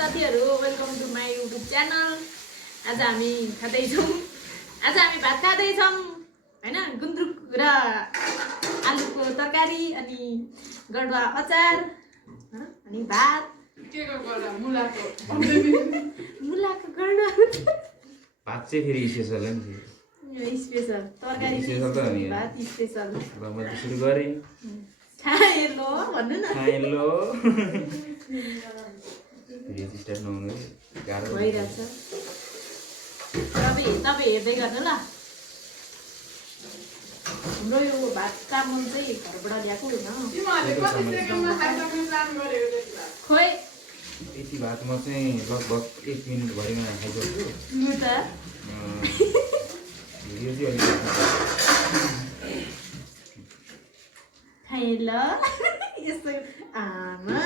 साथीहरु welcome to my YouTube channel. आज हामी खाँदैछौँ भात खाँदैछौँ हैन। गुन्द्रुक र आलुको तरकारी अनि गडुवा अचार अनि भात के गडुवा मुलाको गडुवा भात चाहिँ फेरि स्पेशल है नि। स्पेशल तरकारी स्पेशल त हो नि। भात स्पेशल। ल मैले सुरु गरेँ। खाएलो भन्नु न। खाएलो। फेरि स्टार्ट नहुँदै गाह्रो भइरहेछ। तपाईँ हेर्दै गर्नु ल। हाम्रो यो भात चामल चाहिँ घरबाट ल्याएको होइन। तिमीहरूले कति सेकेन्डमा खाइसक्ने प्लान गरेको त्यसलाई? खोइ यति भात म चाहिँ लगभग 1 मिनट भरिमा खाइसक्छु। लु त भिडियो चाहिँ अलिक खाए ल यस्तो आमा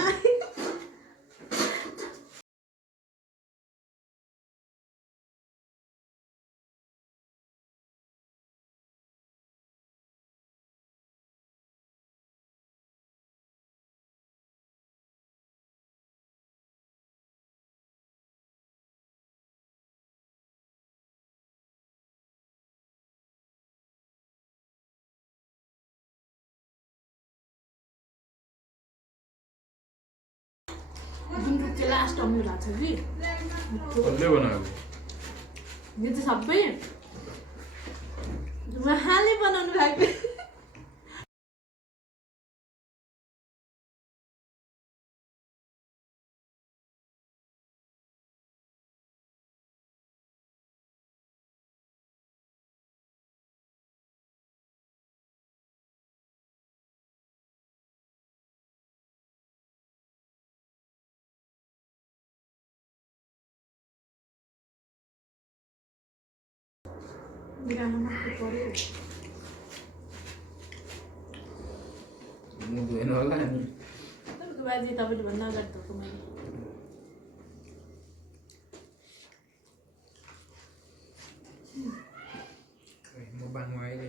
गुन्द्रुक चाहिँ लास्ट आउनु भएको छ कि कसले बनाएको? यो चाहिँ सबै उहाँले बनाउनु भएको। म धुएन होला नि। बाजे तपाईँले भन्दा अगाडि धोएको मैले। म बाङमा आइले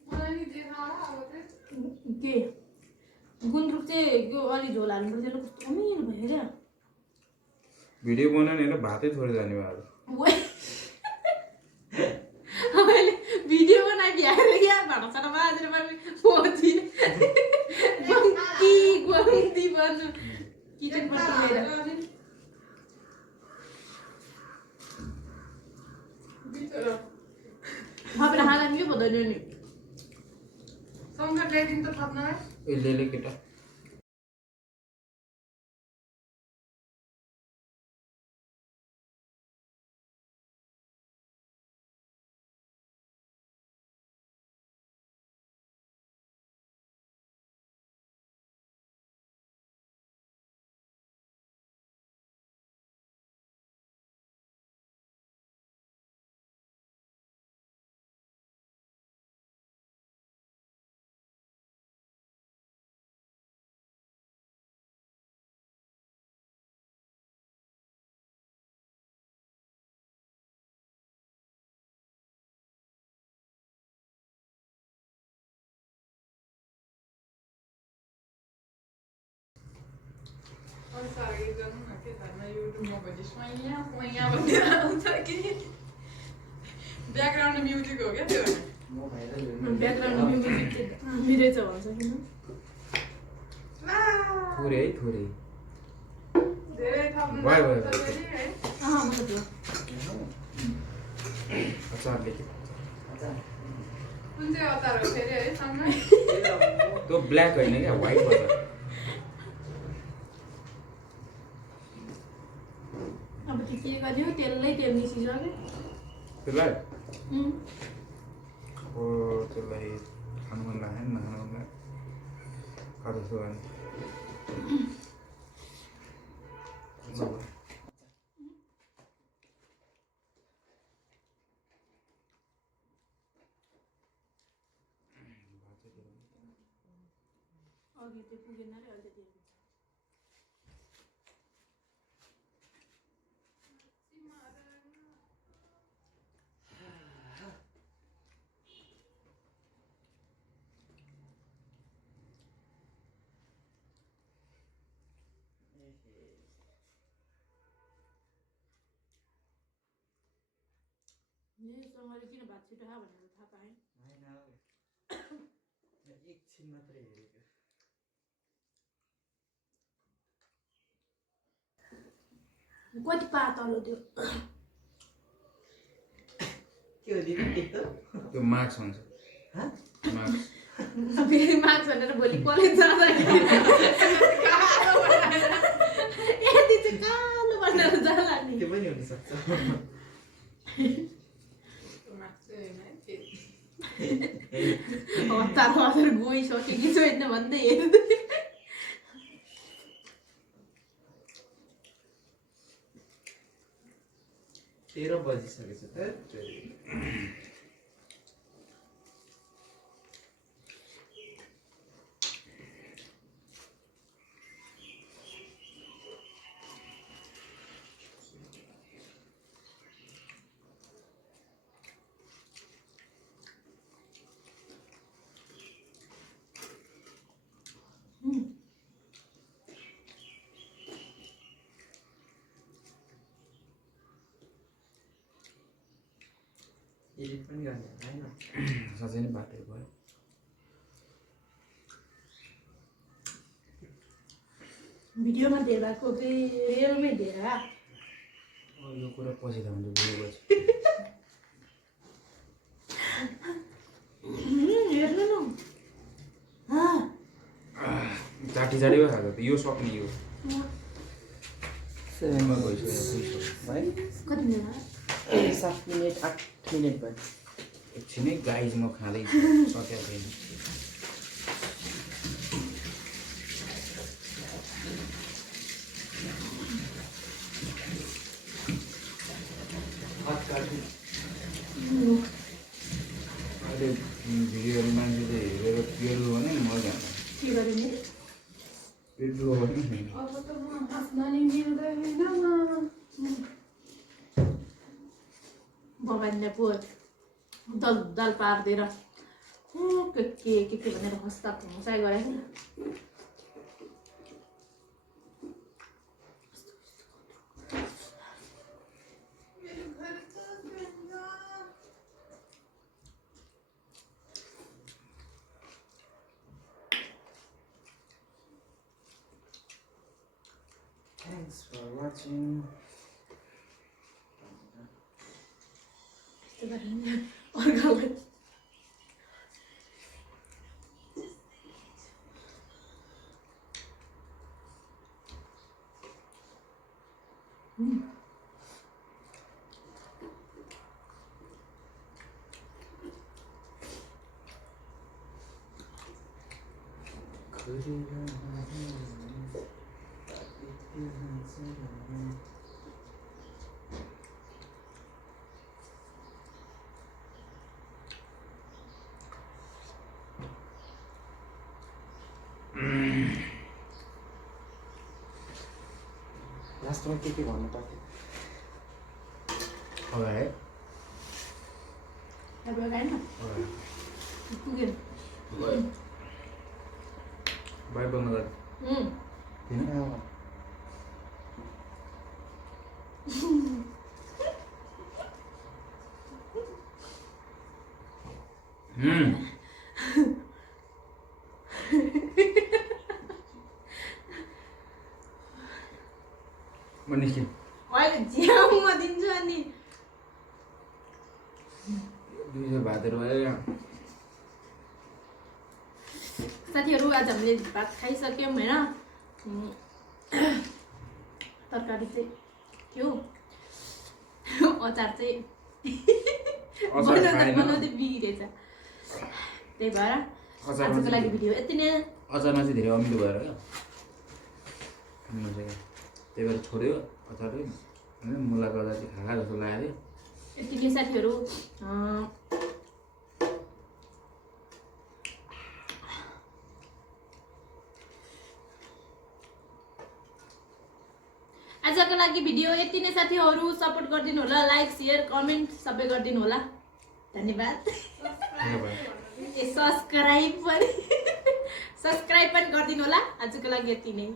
मलाई नि देखाएर अब चाहिँ के गुन्द्रुक चाहिँ यो अलि झोल हाल्नुपर्छ। कस्तो अमिलो भयो क्या। भिडियो बनाउने र भातै छोडेर जाने भयो। मैले भिडियो बनाएको हेरेर क्या भाँडासाँडा बाजेर पनि पोथी ग्वाङ्दी बन्नु किचनबाट लिएर थपेर खाँदा नि के भन्दैन नि। सङ्कट ल्याइदिनु त थप्न है। ए ले केटा। अनुसार गर्नु न के घरमा युट्युबमा भएपछि स्वैया स्वैया भन्ने आउँछ कि ब्याकग्राउन्ड म्युजिक हो क्या त्यो? ब्याकग्राउन्ड म्युजिक मिरै छ भन्छ किन थोरै है थोरै। धेरै थप्नु भयो, भयो, पर्छ भयो। फेरि है। मतलब अचारले के कुन चाहिँ अचार हो फेरि है सँगै? त्यो ब्ल्याक होइन क्या, व्हाइट अचार। अब त्यो के गर्यो तेलमै तेल मिसिसक्यो। त्यसलाई त्यसलाई खानु मन लाग्यो नि, नखानु मन लाग्यो खाँदैछु भने अघि त्यो पुगेन रे अहिले त्यो सँगले किन भात छिटो खा भनेर थाहा पाएँ। होइन हौ। एकछिन मात्रै हेरेको कति पा तल त्यो के हो दिदी त्यो त्यो मार्क्स हुन्छ हँ मार्क्स फेरि मार्क्स भनेर भोलि कलेज जाँदाखेरि यति चाहिँ कालो भनेर जाला नि। त्यो पनि हुनसक्छ हतार हतार गइसक्यो कि छैन भन्दै हेर्दै 13 बजिसकेछ त एडिट पनि गर्ने होइन साँच्चै नै बाटोहरू भयो भिडियोमा धेर भएको कि रियलमै धेर यो कुरा पछि त हुन्छ बुझेपछि हेर्नु न चाटी चाटीको खाएको त यो सक्ने यो 7 मा गइसक्यो है कति बेला 7 मिनेट 8 मिनेट भयो एकछिनै गाइज म खाँदै सकेको छैन अहिले भिडियोहरू मान्छेले हेरेर पेट भने मजा आउँछ के गर्यो नि पेट भने अब त म हाँस्न नि मिल्दैन भगवान्ले पो दल दल पारिदिएर के भनेर हस्ता हुँसाइ गरे नि Thanks for watching. त्यस्तो गरे नि अर्कालाई लास्टमा के भन्नु पर्थ्यो अगाए अब गाएन पुग्यो बाई बङ्गला म निस्किन् अहिले झ्याउमा दिन्छु अनि 200 भातहरू भयो साथीहरू आज हामीले भात खाइसक्यौँ होइन तरकारी चाहिँ थियो अचार चाहिँ बनाउँदै बिग्रेछ त्यही भएर आजको लागि भिडियो यति नै अचारमा चाहिँ धेरै अमिलो भएर क्या त्यही भएर छोड्यो अचारै होइन मुलाको अचार चाहिँ खाखा जस्तो लाग्यो यति नै साथीहरू आजको लागि भिडियो यति नै साथीहरू सपोर्ट गरिदिनु होला लाइक सेयर कमेन्ट सबै गरिदिनु होला धन्यवाद सब्सक्राइब पनि गरिदिनु होला आजको लागि यति नै